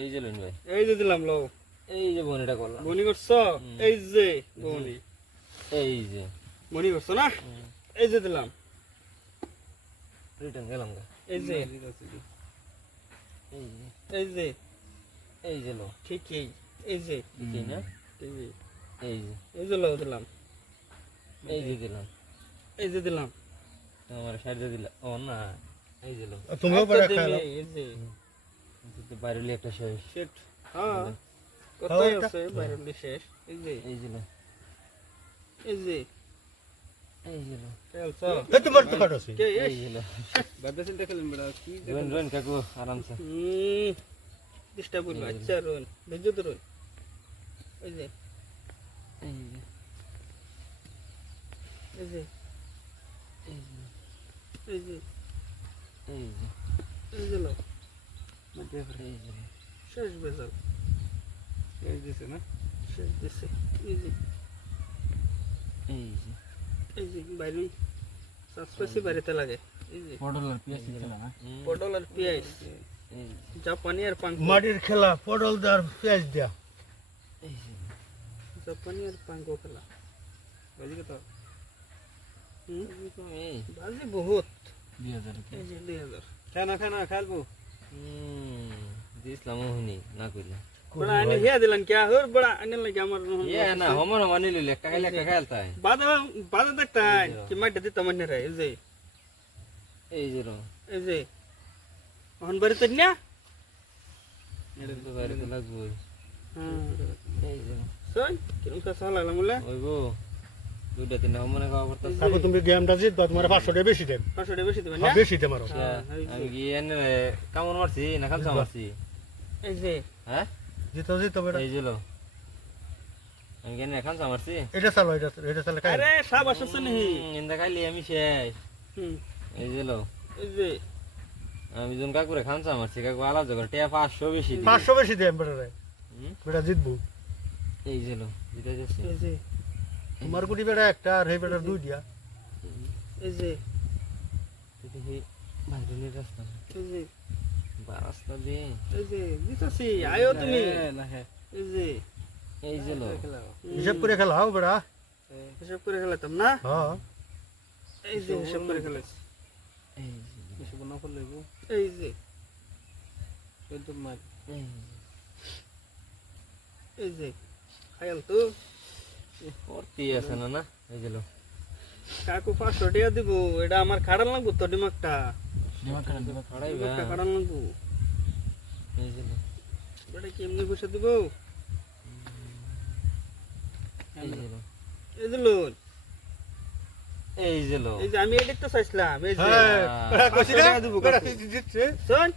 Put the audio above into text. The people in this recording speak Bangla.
এই যে লইন ভাই, এই যে দিলাম লো। এই যে বনিটা করলাম, বনি করছো? এই যে বনি। এই যে বনি করছো না? এই যে দিলাম। রিটার্ন গেলাম গা, এই যে এই যে এই যে এই যে লো, ঠিকই। এই যে কি না, এই যে এই যে এই যে লো দিলাম। এই যে দিলাম, এই যে দিলাম। আমার সাইডে দিলা। ও না, এই যে লো, তুমিও পরে দিবি, খাইলো এই যে তো বাইরে একটা শেষ, শেট। হ্যাঁ কত এটা? আছে বাইরে শেষ। এই যে এই যে লো, এই যে এই যে লো, খেলছো? এই তোমার তো কাটছি কে এই এই যে লো। বাদাসিনটা খেলেন বড় কি রোন রোন কাকু আরামসে, ডিস্টার্ব করলো। আচ্ছা রোন বেজো তো রোন। এই যে এই যে এই যে এই যে এই যে এই যে এই যে লো এই যে শেষ বেজাল এই দিছে না শেষ দিছে। এই যে এই যে এই যে বাইরে সাসপেসি বাইরেতে লাগে। এই যে পটল আর পেঁয়াজ ছিল না, পটল আর পেঁয়াজ, এই জাপানি আর পাঙ্কো। মাটির খেলা পটল দার পেঁয়াজ দিয়া এই যে জাপানি আর পাঙ্কো খেলা। বাজি কত? এই বাজি বহুত। 2000 এই যে 2000 খানা খানা খেলবো দিসলাম হইনি না কইলা, बड़ा आने हिया दिलन क्या हो बड़ा आने लगे हमर ये ना हमर मानी ले लेका खालता है, बाद बाद देखता है कि मैं दे तमन्ने रहे जे এই যে লো, ए जे हन बरे तन्या এটা তো বাইরে তো লাগবে, हां এই যে सो किरम का साला लागला मुला ওইগো দুইটা তিনটা মনে খাওয়া পড়তাছে, তারপর তুমি গেমটা জিতবা তোমার 500 টাকা বেশি দেন 500 বেশি দিবেন না বেশি দেন মারো আমি কি এনে কামড় মারছি না খালসা মারছি, ए जे হ্যাঁ জিতো জিতো বেটা এই যে লো, আমি কেন খালসা মারছি, এটা চালো এটা চালে খাই अरे शाबाश से नहीं ইন্দা খাইলি আমি শেষ, এই যে লো ए जे আমি যখন কাকুরে খালসা মারছি কাকু আলাদা করে টিয়া 500 বেশি দিবে। 500 বেশি দেন বেটা রে বেটা জিতবো এই যে লো জিতে যাচ্ছে, ए जे তোমার গুটি বেটা একটা আর হে বেটা দুই দিয়া ए जे দেখি বাইরে রাস্তা ए जे রাস্তা দিয়ে ए जे जितसी आयो তুমি ए जे এই যে লো, হিসাব করে খেলাও বেটা হিসাব করে খেলাতাম না হ্যাঁ এই যে হিসাব করে খেলাস এই যে হিসাব না করলে এই যে একদম মার এই এই যে খায়াল তো ভর্তি আছে না না, এই যে লো কাকু 500 টাকা দিব এটা আমার খাড়াল লাগবো তো ডিমাকটা খাড়াইবা, ডিমাকটা খাড়াল লাগবো এই যে লো, এটা কেমনি পয়সা দিব এই যে লো, এই যে লোন এই যে লো, এই যে আমি এডিট তো চাইছিলাম এই যে হ্যাঁ 500 টাকা দিব বেটা কাকু জিতছে শোন